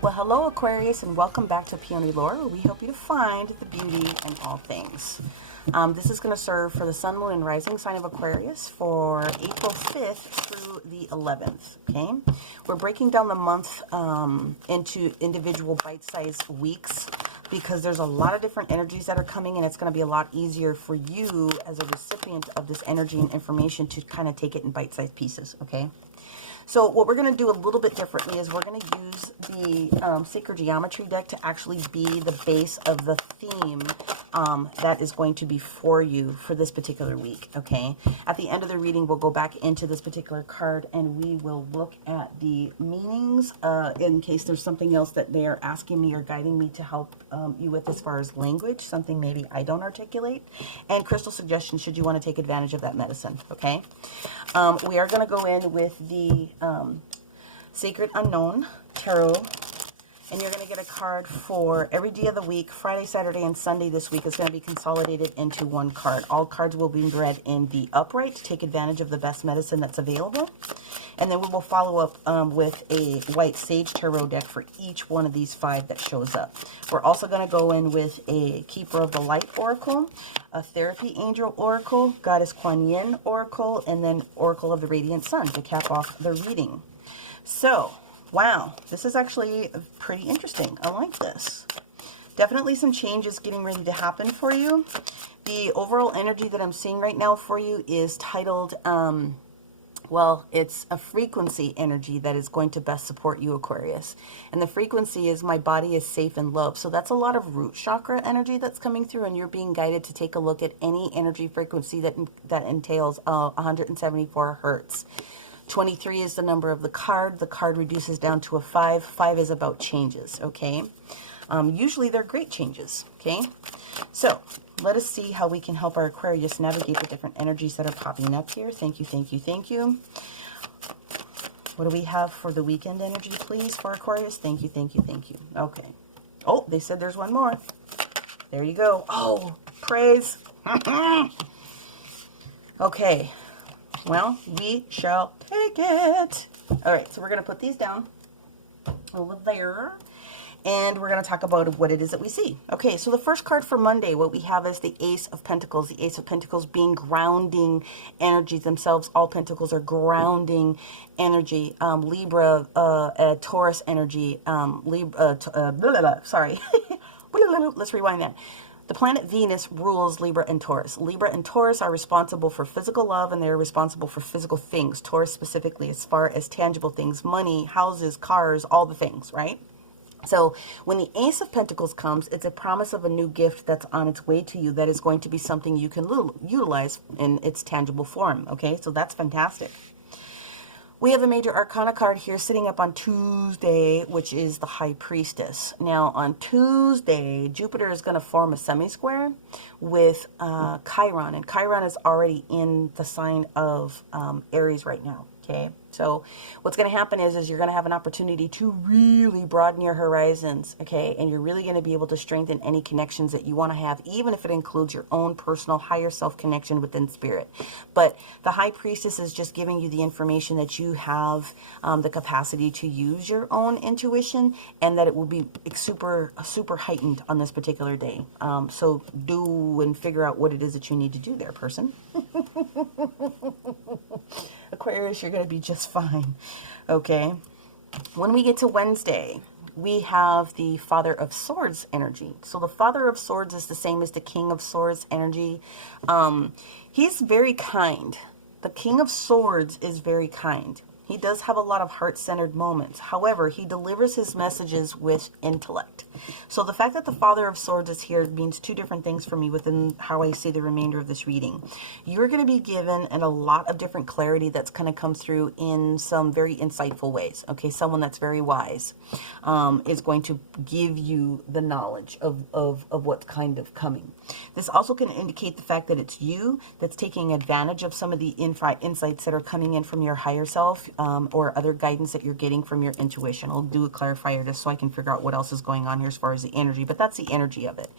Well, hello Aquarius, and welcome back to peonyLore, where we help you to find the beauty in all things. This is going to serve for the sun, moon, and rising sign of Aquarius for April 5th through the 11th, okay? We're breaking down the month into individual bite-sized weeks because there's a lot of different energies that are coming, and it's going to be a lot easier for you as a recipient of this energy and information to kind of take it in bite-sized pieces, okay? So what we're going to do a little bit differently is we're going to use the Sacred Geometry deck to actually be the base of the theme that is going to be for you for this particular week, okay? At the end of the reading, we'll go back into this particular card and we will look at the meanings in case there's something else that they are asking me or guiding me to help you with as far as language, something maybe I don't articulate, and crystal suggestions should you want to take advantage of that medicine, okay? We are going to go in with the Sacred Unknown Tarot, and you're going to get a card for every day of the week. Friday, Saturday, and Sunday this week is going to be consolidated into one card. All cards will be read in the upright to take advantage of the best medicine that's available. And then we will follow up with a white sage tarot deck for each one of these 5 that shows up. We're also going to go in with a Keeper of the Light Oracle, a Therapy Angel Oracle, Goddess Kuan Yin Oracle, and then Oracle of the Radiant Sun to cap off the reading. So, wow, this is actually pretty interesting. I like this. Definitely some changes getting ready to happen for you. The overall energy that I'm seeing right now for you is titled, well, it's a frequency energy that is going to best support you, Aquarius. And the frequency is my body is safe and loved. So that's a lot of root chakra energy that's coming through, and you're being guided to take a look at any energy frequency that entails 174 Hertz. 23 is the number of the card. The card reduces down to a 5. 5 is about changes, okay? Usually they're great changes, okay? So let us see how we can help our Aquarius navigate the different energies that are popping up here. Thank you, thank you, thank you. What do we have for the weekend energy, please, for Aquarius? Thank you, thank you, thank you. Okay. Oh, they said there's one more. There you go. Oh, praise. Okay. Well, we shall take it. All right, so we're going to put these down over there, and we're going to talk about what it is that we see. Okay, so the first card for Monday, what we have is the Ace of Pentacles. The Ace of Pentacles being grounding energies themselves. All Pentacles are grounding energy. Libra, Taurus energy. Sorry. Let's rewind that. The planet Venus rules Libra and Taurus. Libra and Taurus are responsible for physical love, and they're responsible for physical things. Taurus specifically as far as tangible things, money, houses, cars, all the things, right? So when the Ace of Pentacles comes, it's a promise of a new gift that's on its way to you that is going to be something you can utilize in its tangible form, okay? So that's fantastic. We have a major arcana card here sitting up on Tuesday, which is the High Priestess. Now, on Tuesday, Jupiter is going to form a semi-square with Chiron, and Chiron is already in the sign of Aries right now, okay? So what's going to happen is you're going to have an opportunity to really broaden your horizons, okay? And you're really going to be able to strengthen any connections that you want to have, even if it includes your own personal higher self connection within spirit. But the High Priestess is just giving you the information that you have the capacity to use your own intuition, and that it will be super heightened on this particular day. So do and figure out what it is that you need to do there, person. Aquarius, you're going to be just fine, okay? When we get to Wednesday, we have the Father of Swords energy. So the Father of Swords is the same as the King of Swords energy. He's very kind. The King of Swords is very kind. He does have a lot of heart-centered moments. However, he delivers his messages with intellect. So the fact that the Father of Swords is here means 2 different things for me within how I see the remainder of this reading. You're going to be given a lot of different clarity that's going to come through in some very insightful ways. Okay, someone that's very wise is going to give you the knowledge of what's kind of coming. This also can indicate the fact that it's you that's taking advantage of some of the insights that are coming in from your higher self. or other guidance that you're getting from your intuition. I'll do a clarifier just so I can figure out what else is going on here as far as the energy, but that's the energy of it.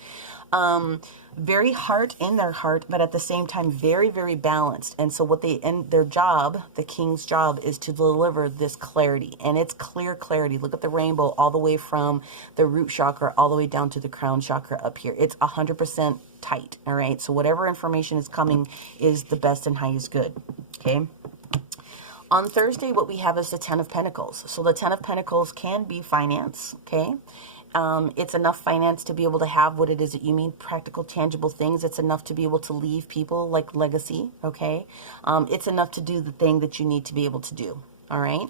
Very heart in their heart, but at the same time, very, very balanced. And so what they, and their job, the king's job, is to deliver this clarity. And it's clear clarity. Look at the rainbow all the way from the root chakra all the way down to the crown chakra up here. It's 100% tight. All right. So whatever information is coming is the best and highest good. Okay. On Thursday, what we have is the Ten of Pentacles. So the Ten of Pentacles can be finance. Okay. It's enough finance to be able to have what it is that you mean, practical, tangible things. It's enough to be able to leave people, like legacy, okay? It's enough to do the thing that you need to be able to do, all right?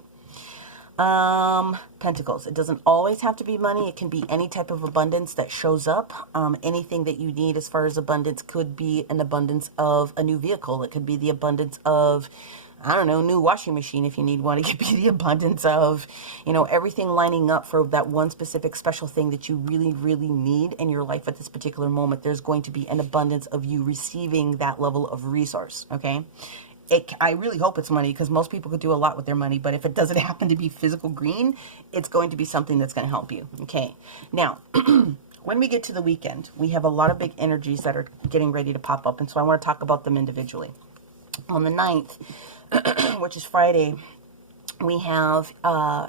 Pentacles. It doesn't always have to be money. It can be any type of abundance that shows up. Anything that you need as far as abundance could be an abundance of a new vehicle. It could be the abundance of, I don't know, new washing machine if you need one. It could be the abundance of, you know, everything lining up for that one specific special thing that you really, really need in your life at this particular moment. There's going to be an abundance of you receiving that level of resource, okay? I really hope it's money, because most people could do a lot with their money, but if it doesn't happen to be physical green, it's going to be something that's going to help you, okay? Now, when we get to the weekend, we have a lot of big energies that are getting ready to pop up, and so I want to talk about them individually. On the 9th, which is Friday, we have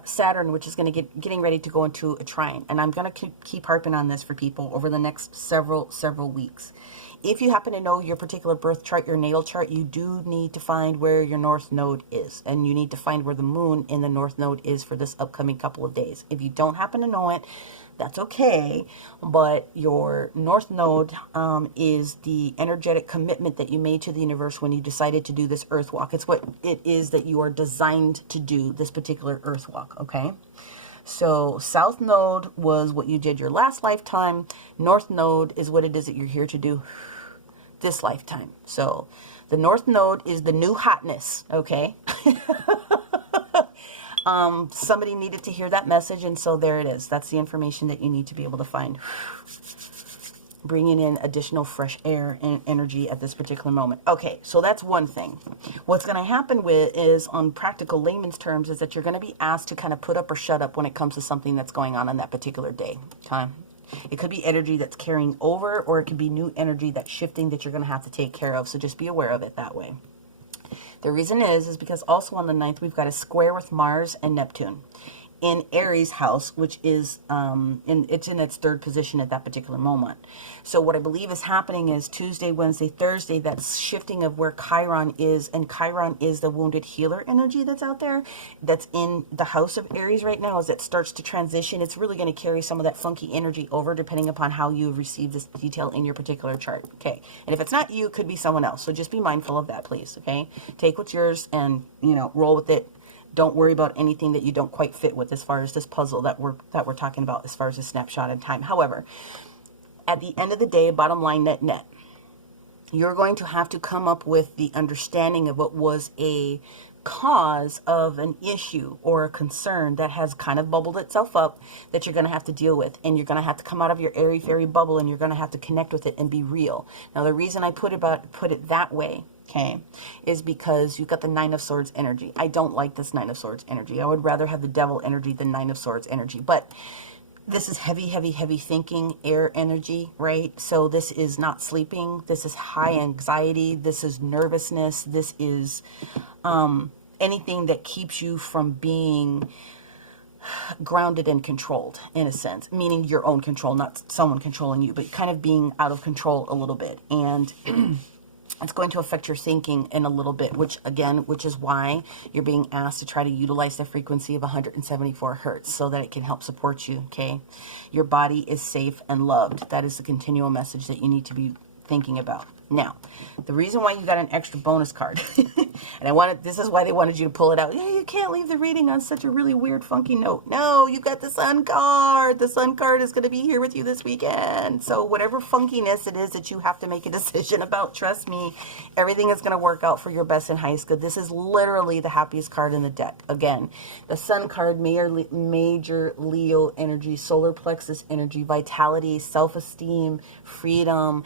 Saturn, which is going to getting ready to go into a trine. And I'm going to keep harping on this for people over the next several weeks. If you happen to know your particular birth chart, your natal chart, you do need to find where your north node is. And you need to find where the moon in the north node is for this upcoming couple of days. If you don't happen to know it, that's okay, but your north node is the energetic commitment that you made to the universe when you decided to do this earth walk. It's what it is that you are designed to do, this particular earth walk, okay? So south node was what you did your last lifetime. North node is what it is that you're here to do this lifetime. So the north node is the new hotness, okay? Somebody needed to hear that message, and so there it is. That's the information that you need to be able to find. Bringing in additional fresh air and energy at this particular moment. Okay, so that's one thing. What's going to happen with is, on practical layman's terms, is that you're going to be asked to kind of put up or shut up when it comes to something that's going on that particular day. Okay? It could be energy that's carrying over, or it could be new energy that's shifting that you're going to have to take care of. So just be aware of it that way. The reason is because also on the 9th, we've got a square with Mars and Neptune in Aries house, which is, it's in its third position at that particular moment. So what I believe is happening is Tuesday, Wednesday, Thursday, that's shifting of where Chiron is, and Chiron is the wounded healer energy that's out there, that's in the house of Aries right now. As it starts to transition, it's really going to carry some of that funky energy over, depending upon how you receive this detail in your particular chart, okay? And if it's not you, it could be someone else. So just be mindful of that, please, okay? Take what's yours and, you know, roll with it. Don't worry about anything that you don't quite fit with as far as this puzzle that we're talking about as far as a snapshot in time. However, at the end of the day, bottom line, net, you're going to have to come up with the understanding of what was a cause of an issue or a concern that has kind of bubbled itself up that you're going to have to deal with. And you're going to have to come out of your airy-fairy bubble, and you're going to have to connect with it and be real. Now, the reason I put it that way, okay, is because you've got the Nine of Swords energy. I don't like this Nine of Swords energy. I would rather have the Devil energy than Nine of Swords energy. But this is heavy thinking, air energy, right? So this is not sleeping. This is high anxiety. This is nervousness. This is anything that keeps you from being grounded and controlled, in a sense, meaning your own control, not someone controlling you, but kind of being out of control a little bit. And it's going to affect your thinking in a little bit, which is why you're being asked to try to utilize the frequency of 174 Hertz so that it can help support you, okay? Your body is safe and loved. That is the continual message that you need to be thinking about. Now, the reason why you got an extra bonus card, and this is why they wanted you to pull it out. Yeah, you can't leave the reading on such a really weird, funky note. No, you got the Sun card. The Sun card is going to be here with you this weekend. So whatever funkiness it is that you have to make a decision about, trust me, everything is going to work out for your best and highest good. This is literally the happiest card in the deck. Again, the Sun card, major Leo energy, solar plexus energy, vitality, self-esteem, freedom,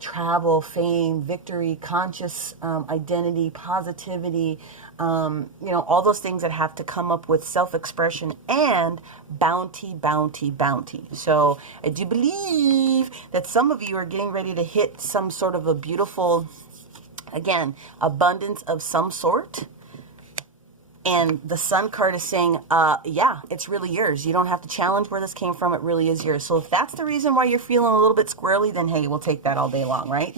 travel, fame, victory, conscious identity, positivity, you know, all those things that have to come up with self-expression and bounty, bounty, bounty. So I do believe that some of you are getting ready to hit some sort of a beautiful, again, abundance of some sort. And the Sun card is saying, yeah, it's really yours. You don't have to challenge where this came from. It really is yours. So if that's the reason why you're feeling a little bit squirrely, then hey, we'll take that all day long, right?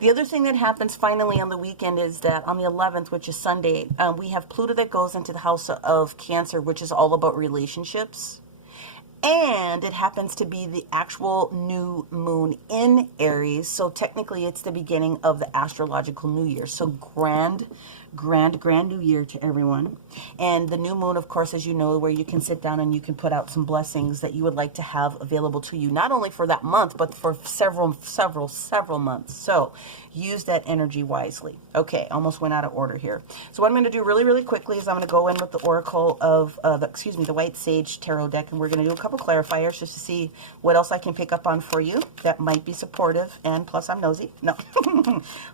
The other thing that happens finally on the weekend is that on the 11th, which is Sunday, we have Pluto that goes into the house of Cancer, which is all about relationships. And it happens to be the actual new moon in Aries. So technically it's the beginning of the astrological new year. So grand new year to everyone. And the new moon, of course, as you know, where you can sit down and you can put out some blessings that you would like to have available to you, not only for that month, but for several months. So use that energy wisely. Okay, almost went out of order here. So what I'm going to do really quickly is I'm going to go in with the Oracle of, the White Sage Tarot deck, and we're going to do a couple clarifiers just to see what else I can pick up on for you that might be supportive, and plus I'm nosy. No.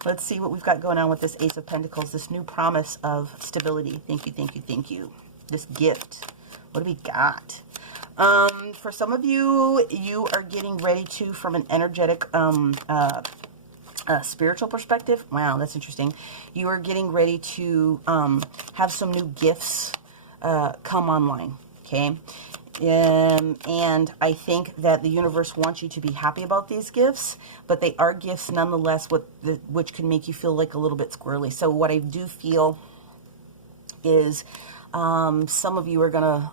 Let's see what we've got going on with this Ace of Pentacles, this new promise of stability. Thank you, thank you, thank you. This gift. What do we got? For some of you, you are getting ready to, from an energetic spiritual perspective. Wow, that's interesting. You are getting ready to have some new gifts come online. Okay. And I think that the universe wants you to be happy about these gifts, but they are gifts nonetheless, which can make you feel like a little bit squirrely. So what I do feel is some of you are gonna,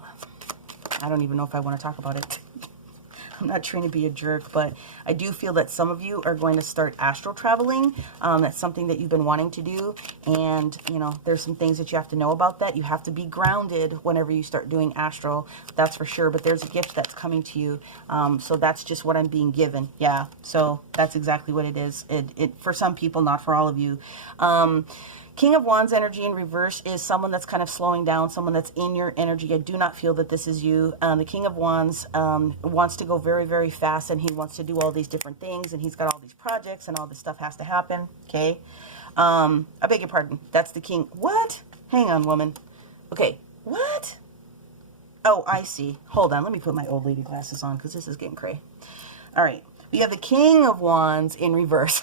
I don't even know if I want to talk about it. I'm not trying to be a jerk, but I do feel that some of you are going to start astral traveling. That's something that you've been wanting to do. And, you know, there's some things that you have to know about that. You have to be grounded whenever you start doing astral. That's for sure. But there's a gift that's coming to you. So that's just what I'm being given. Yeah. So that's exactly what it is. It for some people, not for all of you. King of Wands energy in reverse is someone that's kind of slowing down, someone that's in your energy. I do not feel that this is you. The King of Wands wants to go very fast, and he wants to do all these different things, and he's got all these projects, and all this stuff has to happen. Okay. I beg your pardon. That's the King. What? Hang on, woman. Okay. What? Oh, I see. Hold on. Let me put my old lady glasses on because this is getting cray. All right. We have the King of Wands in reverse.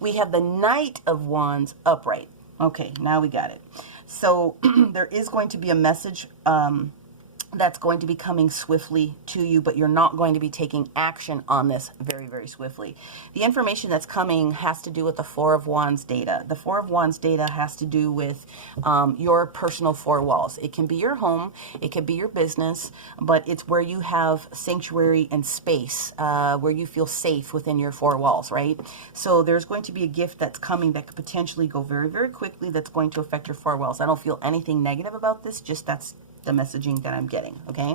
We have the Knight of Wands upright. Okay, now we got it. So there is going to be a message that's going to be coming swiftly to you, but you're not going to be taking action on this very swiftly. The information that's coming has to do with the Four of Wands data. The Four of Wands data has to do with your personal four walls. It can be your home, it can be your business, but it's where you have sanctuary and space, where you feel safe within your four walls, right? So there's going to be a gift that's coming that could potentially go very quickly that's going to affect your four walls. I don't feel anything negative about this, just that's the messaging that I'm getting. Okay,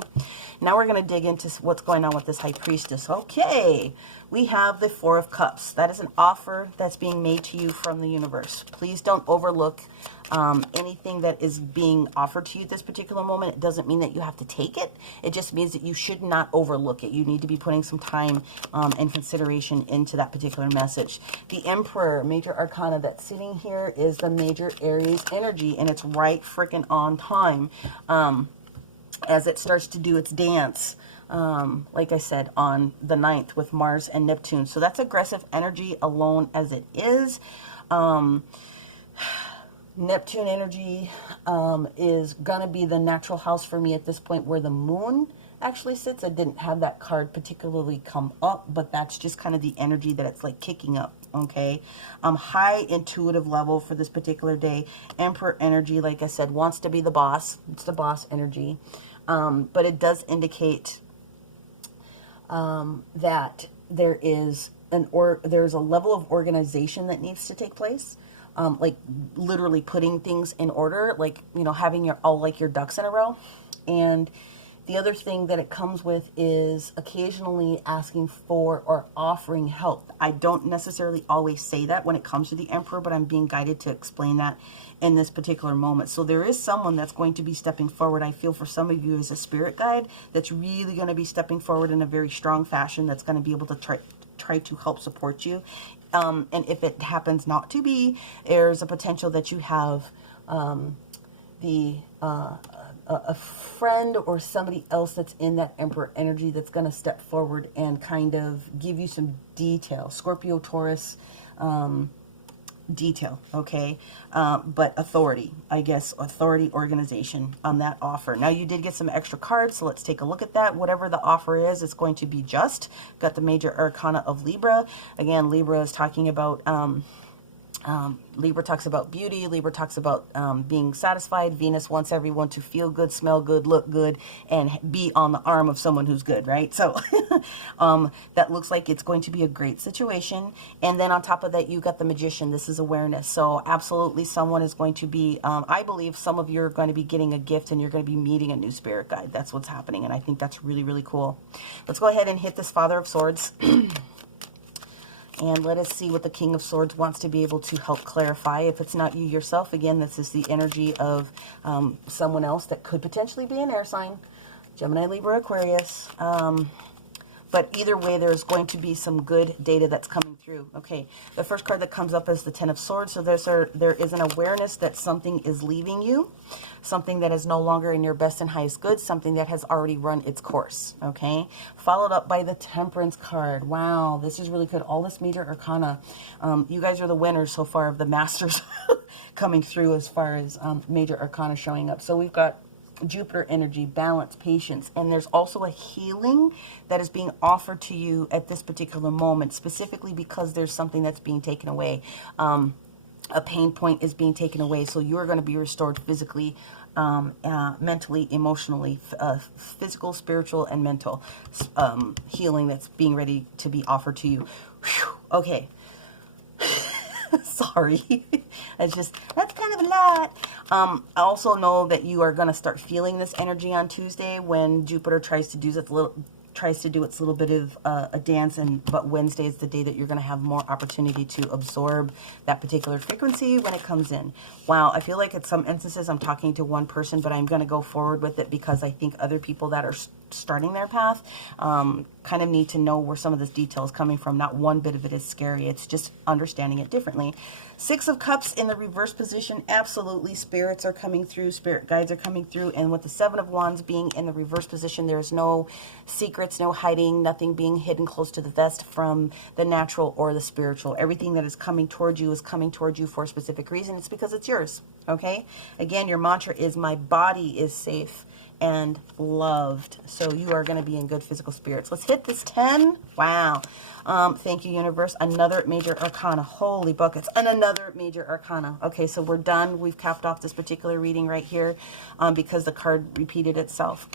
now we're going to dig into what's going on with this High Priestess. Okay, we have the Four of Cups. That is an offer that's being made to you from the universe. Please don't overlook anything that is being offered to you at this particular moment. It doesn't mean that you have to take it. It just means that you should not overlook it. You need to be putting some time and consideration into that particular message. The Emperor, major arcana that's sitting here, is the major Aries energy, and it's right freaking on time as it starts to do its dance. Like I said, on the 9th with Mars and Neptune. So that's aggressive energy alone as it is. Neptune energy is going to be the natural house for me at this point where the moon actually sits. I didn't have that card particularly come up, but that's just kind of the energy that it's like kicking up. Okay. High intuitive level for this particular day. Emperor energy, like I said, wants to be the boss. It's the boss energy. But it does indicate that there is there's a level of organization that needs to take place. Like literally putting things in order, like, you know, having all your ducks in a row. And the other thing that it comes with is occasionally asking for or offering help. I don't necessarily always say that when it comes to the Emperor, but I'm being guided to explain that in this particular moment. So there is someone that's going to be stepping forward. I feel for some of you as a spirit guide that's really going to be stepping forward in a very strong fashion, that's going to be able to try to help support you. And if it happens not to be, there's a potential that you have a friend or somebody else that's in that Emperor energy that's going to step forward and kind of give you some detail. Scorpio, Taurus, detail, okay? But authority, I guess, authority, organization on that offer. Now, you did get some extra cards, so let's take a look at that. Whatever the offer is, it's going to be just. Got the major arcana of Libra. Again, Libra is talking about... Libra talks about beauty. Libra talks about being satisfied. Venus wants everyone to feel good, smell good, look good, and be on the arm of someone who's good, right? So that looks like it's going to be a great situation. And then on top of that, you got the Magician. This is awareness. So absolutely someone is going to be, I believe some of you are going to be getting a gift and you're going to be meeting a new spirit guide. That's what's happening. And I think that's really, really cool. Let's go ahead and hit this Father of Swords. And let us see what the King of Swords wants to be able to help clarify. If it's not you yourself, again, this is the energy of someone else that could potentially be an air sign. Gemini, Libra, Aquarius. But either way, there's going to be some good data that's coming through. Okay, the first card that comes up is the Ten of Swords. So there is an awareness that something is leaving you. Something that is no longer in your best and highest good. Something that has already run its course. Okay, followed up by the Temperance card. Wow, this is really good. All this major arcana. You guys are the winners so far of the Masters coming through as far as major arcana showing up. So we've got Jupiter energy, balance, patience, and there's also a healing that is being offered to you at this particular moment, specifically because there's something that's being taken away. A pain point is being taken away, so you're going to be restored physically, mentally, emotionally, physical, spiritual, and mental healing that's being ready to be offered to you. Whew. Okay. Sorry. That's kind of a lot. I also know that you are going to start feeling this energy on Tuesday when Jupiter tries to do its little bit of a dance, but Wednesday is the day that you're going to have more opportunity to absorb that particular frequency when it comes in. Wow, I feel like in some instances I'm talking to one person, but I'm going to go forward with it because I think other people that are starting their path kind of need to know where some of this detail is coming from. Not one bit of it is scary. It's just understanding it differently. Six of Cups in the reverse position. Absolutely, spirits are coming through. Spirit guides are coming through. And with the Seven of Wands being in the reverse position, there's no secrets, no hiding, nothing being hidden close to the vest from the natural or the spiritual. Everything that is coming towards you is coming towards you for a specific reason. It's because it's yours. Okay? Again, your mantra is, my body is safe and loved. So you are going to be in good physical spirits. Let's hit this 10. Wow. Thank you, universe. Another major arcana. Holy buckets. And another major arcana. Okay, so we're done. We've capped off this particular reading right here because the card repeated itself.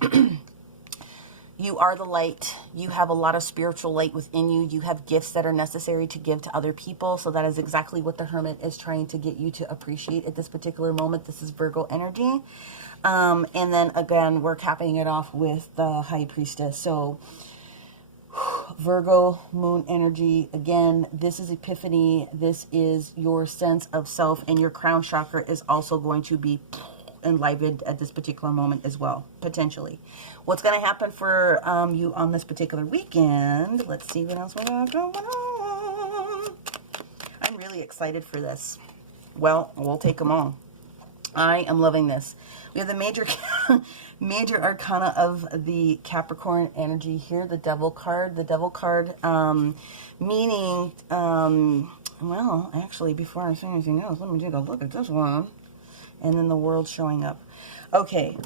You are the light. You have a lot of spiritual light within you. You have gifts that are necessary to give to other people. So that is exactly what the Hermit is trying to get you to appreciate at this particular moment. This is Virgo energy. And then again, we're capping it off with the High Priestess. So Virgo, moon energy. Again, this is epiphany. This is your sense of self, and your crown chakra is also going to be enlivened at this particular moment as well, potentially. What's going to happen for you on this particular weekend? Let's see what else we got going on. I'm really excited for this. Well, we'll take them all. I am loving this. We have the major arcana of the Capricorn energy here, the Devil card. The Devil card meaning, well, actually, before I say anything else, let me take a look at this one. And then the World showing up. Okay,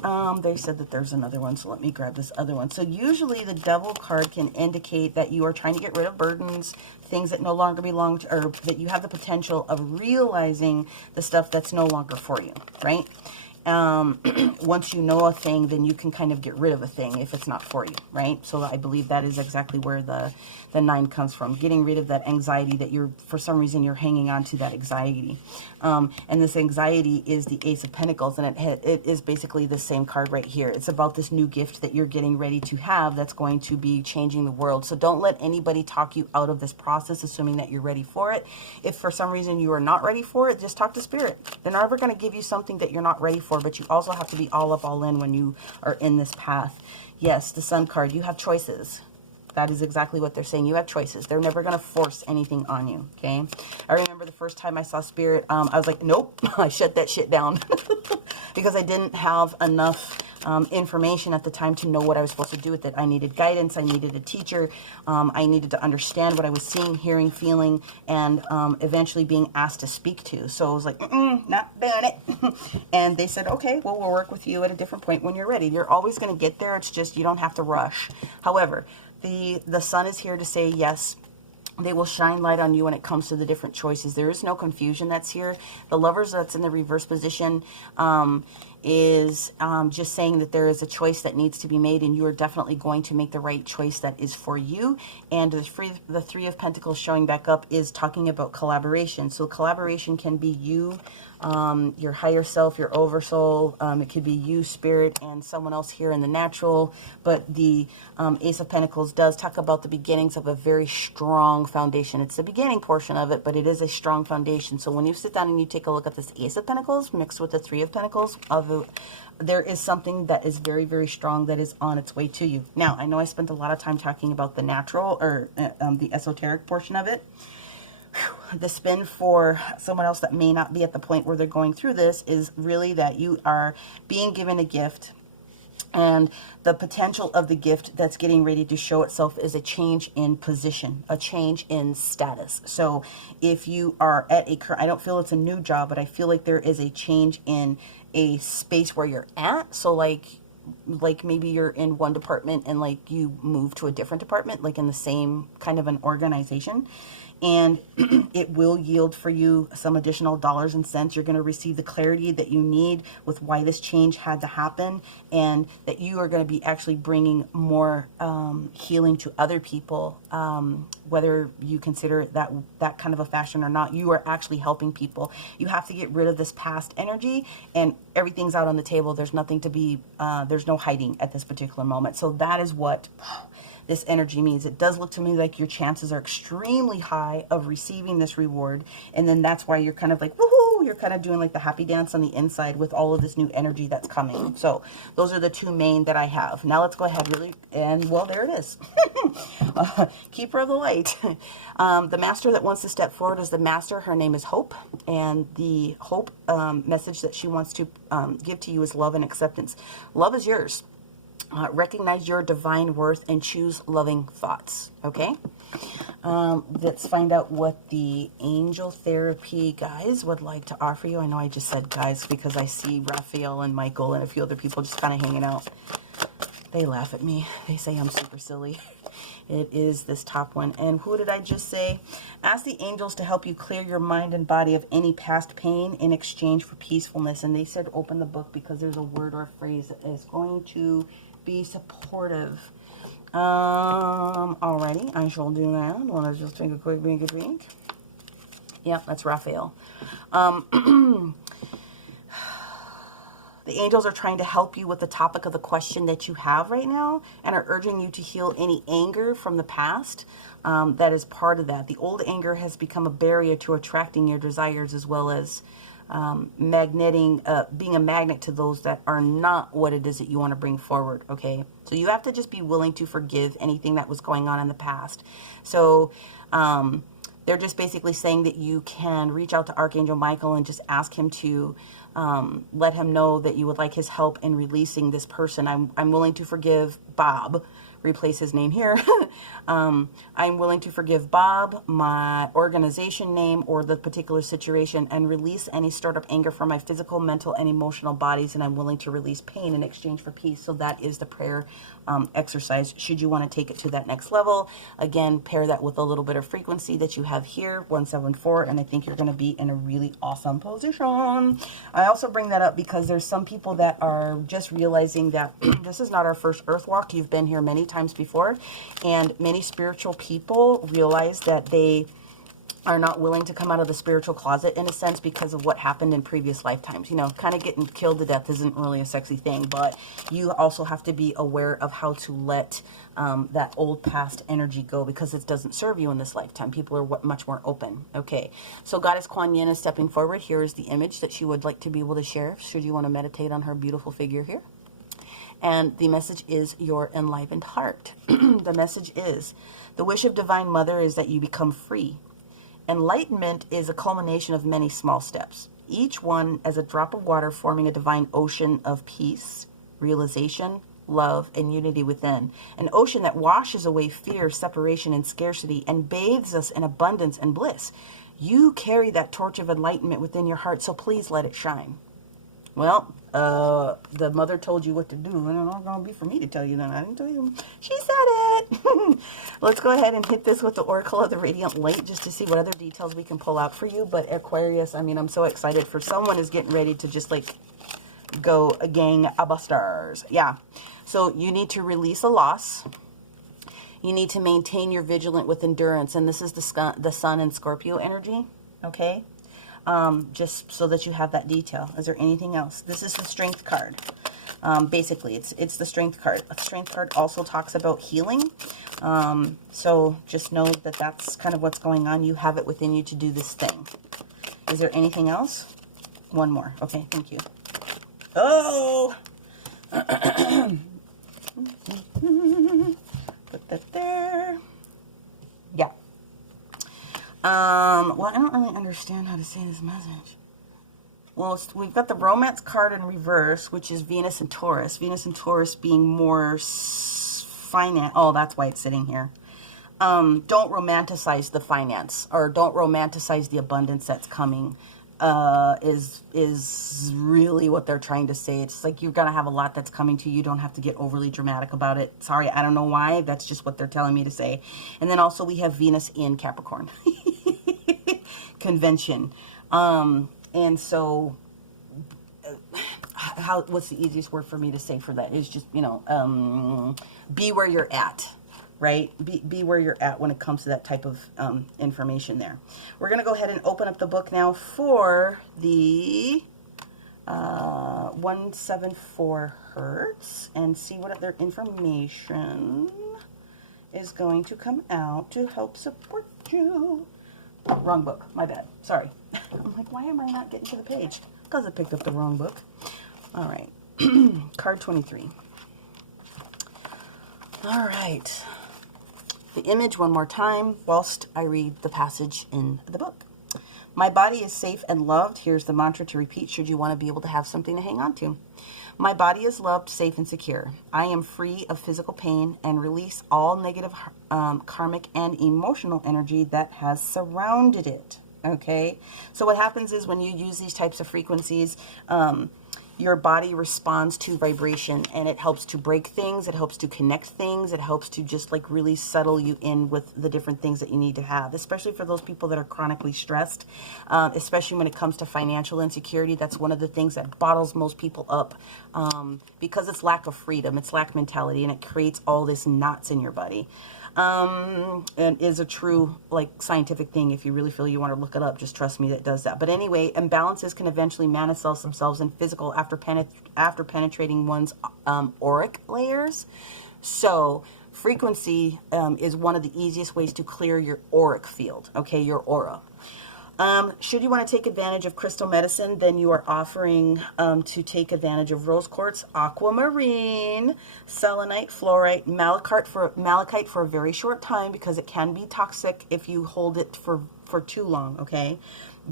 they said that there's another one, so let me grab this other one. So usually the Devil card can indicate that you are trying to get rid of burdens, things that no longer belong to, or that you have the potential of realizing the stuff that's no longer for you, right? Once you know a thing, then you can kind of get rid of a thing if it's not for you, right? So I believe that is exactly where the 9 comes from. Getting rid of that anxiety that you're, for some reason, you're hanging on to that anxiety. And this anxiety is the Ace of Pentacles, and it is basically the same card right here. It's about this new gift that you're getting ready to have that's going to be changing the world. So don't let anybody talk you out of this process, assuming that you're ready for it. If for some reason you are not ready for it, just talk to Spirit. They're never going to give you something that you're not ready for, but you also have to be all up, all in when you are in this path. Yes, the Sun card, you have choices. That is exactly what they're saying. You have choices. They're never going to force anything on you, okay? I remember the first time I saw Spirit, I was like, nope, I shut that shit down because I didn't have enough information at the time to know what I was supposed to do with it. I needed guidance. I needed a teacher. I needed to understand what I was seeing, hearing, feeling, and eventually being asked to speak to. So I was like, not doing it. And they said, okay, well, we'll work with you at a different point when you're ready. You're always going to get there. It's just you don't have to rush. However, the sun is here to say yes. They will shine light on you when it comes to the different choices. There is no confusion that's here. The Lovers that's in the reverse position is just saying that there is a choice that needs to be made, and you are definitely going to make the right choice that is for you. And the Three of Pentacles showing back up is talking about collaboration. So collaboration can be you, your higher self, your oversoul. It could be you, Spirit, and someone else here in the natural. But the Ace of Pentacles does talk about the beginnings of a very strong foundation. It's the beginning portion of it, but it is a strong foundation. So when you sit down and you take a look at this Ace of Pentacles mixed with the Three of Pentacles, there is something that is very, very strong that is on its way to you. Now, I know I spent a lot of time talking about the natural or the esoteric portion of it. The spin for someone else that may not be at the point where they're going through this is really that you are being given a gift, and the potential of the gift that's getting ready to show itself is a change in position, a change in status. So if you are at I don't feel it's a new job, but I feel like there is a change in a space where you're at. So like maybe you're in one department and like you move to a different department, like in the same kind of an organization. And it will yield for you some additional dollars and cents. You're going to receive the clarity that you need with why this change had to happen, and that you are going to be actually bringing more healing to other people, whether you consider that kind of a fashion or not. You are actually helping people. You have to get rid of this past energy, and everything's out on the table. There's nothing to be, there's no hiding at this particular moment. So that is what this energy means. It does look to me like your chances are extremely high of receiving this reward. And then that's why you're kind of like, woohoo, you're kind of doing like the happy dance on the inside with all of this new energy that's coming. So those are the two main that I have. Now let's go ahead and well, there it is. Keeper of the light. The master that wants to step forward is the master. Her name is Hope. And the Hope message that she wants to give to you is love and acceptance. Love is yours. Recognize your divine worth and choose loving thoughts. Okay, let's find out what the angel therapy guys would like to offer you. I know I just said guys because I see Raphael and Michael and a few other people just kind of hanging out. They laugh at me. They say I'm super silly. It is this top one. And who did I just say? Ask the angels to help you clear your mind and body of any past pain in exchange for peacefulness. And they said open the book because there's a word or a phrase that is going to be supportive. Alrighty, I shall do that. Want to just take a quick drink? Yeah, that's Raphael. The angels are trying to help you with the topic of the question that you have right now and are urging you to heal any anger from the past. That is part of that. The old anger has become a barrier to attracting your desires, as well as being a magnet to those that are not what it is that you want to bring forward. Okay, so you have to just be willing to forgive anything that was going on in the past. So they're just basically saying that you can reach out to Archangel Michael and just ask him to let him know that you would like his help in releasing this person. I'm willing to forgive Bob. Replace his name here. I'm willing to forgive Bob, my organization name, or the particular situation, and release any stored up anger from my physical, mental, and emotional bodies, and I'm willing to release pain in exchange for peace. So that is the prayer exercise, should you want to take it to that next level. Again, pair that with a little bit of frequency that you have here, 174, and I think you're going to be in a really awesome position. I also bring that up because there's some people that are just realizing that this is not our first earth walk. You've been here many times before, and many spiritual people realize that they are not willing to come out of the spiritual closet in a sense because of what happened in previous lifetimes. You know, kind of getting killed to death isn't really a sexy thing, but you also have to be aware of how to let that old past energy go because it doesn't serve you in this lifetime. People are much more open. Okay, so Goddess Kuan Yin is stepping forward. Here is the image that she would like to be able to share should you want to meditate on her beautiful figure here. And the message is your enlivened heart. The message is, the wish of Divine Mother is that you become free. Enlightenment is a culmination of many small steps, each one as a drop of water forming a divine ocean of peace, realization, love, and unity within. An ocean that washes away fear, separation, and scarcity, and bathes us in abundance and bliss. You carry that torch of enlightenment within your heart, so please let it shine. Well, the mother told you what to do, and it's not going to be for me to tell you that. I didn't tell you. She said it. Let's go ahead and hit this with the Oracle of the Radiant Light just to see what other details we can pull out for you. But Aquarius, I mean, I'm so excited for someone is getting ready to just like go a gang of stars. Yeah. So you need to release a loss. You need to maintain your vigilant with endurance. And this is the Sun and Scorpio energy. Okay. Just so that you have that detail. Is there anything else? This is the Strength card. Basically, it's the Strength card. The Strength card also talks about healing. So just know that that's kind of what's going on. You have it within you to do this thing. Is there anything else? One more. Okay, thank you. Oh! Put that there. Yeah. Well, I don't really understand how to say this message. Well, we've got the Romance card in reverse, which is Venus and Taurus. Venus and Taurus being more finance. Oh, that's why it's sitting here. Don't romanticize the finance, or don't romanticize the abundance that's coming. Is really what they're trying to say. It's like you're gonna have a lot that's coming to you. You don't have to get overly dramatic about it. Sorry, I don't know why. That's just what they're telling me to say. And then also we have Venus in Capricorn. Convention. And so what's the easiest word for me to say for that is just, you know, be where you're at. Right? Be where you're at when it comes to that type of information there. We're going to go ahead and open up the book now for the 174 Hertz and see what other information is going to come out to help support you. Wrong book. My bad. Sorry. I'm like, why am I not getting to the page? Because I picked up the wrong book. All right. Card 23. All right. The image one more time whilst I read the passage in the book. My body is safe and loved. Here's the mantra to repeat should you want to be able to have something to hang on to. My body is loved, safe, and secure. I am free of physical pain and release all negative karmic and emotional energy that has surrounded it. Okay? So what happens is when you use these types of frequencies, your body responds to vibration, and it helps to break things, it helps to connect things, it helps to just like really settle you in with the different things that you need to have, especially for those people that are chronically stressed, especially when it comes to financial insecurity. That's one of the things that bottles most people up, because it's lack of freedom, it's lack mentality, and it creates all this knots in your body. And is a true like scientific thing. If you really feel you want to look it up, just trust me, that does that. But anyway, imbalances can eventually manifest themselves in physical after penetrating one's auric layers. So frequency is one of the easiest ways to clear your auric field, okay, your aura. Should you want to take advantage of crystal medicine, then you are offering to take advantage of rose quartz, aquamarine, selenite, fluorite, malachite for a very short time because it can be toxic if you hold it for too long, okay?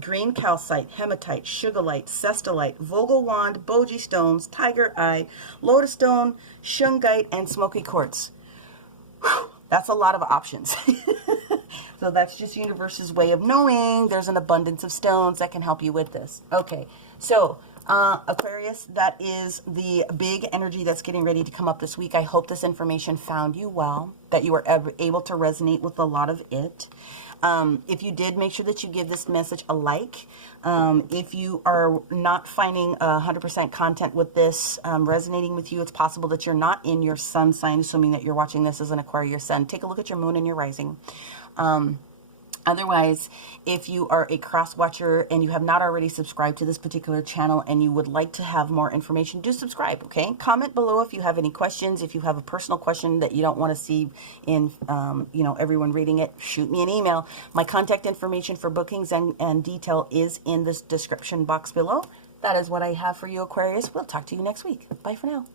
Green calcite, hematite, sugarlite, cestolite, vogel wand, bogie stones, tiger eye, lotus stone, shungite, and smoky quartz. Whew, that's a lot of options. So that's just universe's way of knowing there's an abundance of stones that can help you with this. Okay, so Aquarius, that is the big energy that's getting ready to come up this week. I hope this information found you well, that you were able to resonate with a lot of it. If you did, make sure that you give this message a like. If you are not finding 100% content with this resonating with you, it's possible that you're not in your sun sign, assuming that you're watching this as an Aquarius sun. Take a look at your moon and your rising. Otherwise, if you are a cross watcher and you have not already subscribed to this particular channel and you would like to have more information, do subscribe, okay? Comment below if you have any questions. If you have a personal question that you don't want to see in, everyone reading it, shoot me an email. My contact information for bookings and detail is in this description box below. That is what I have for you, Aquarius. We'll talk to you next week. Bye for now.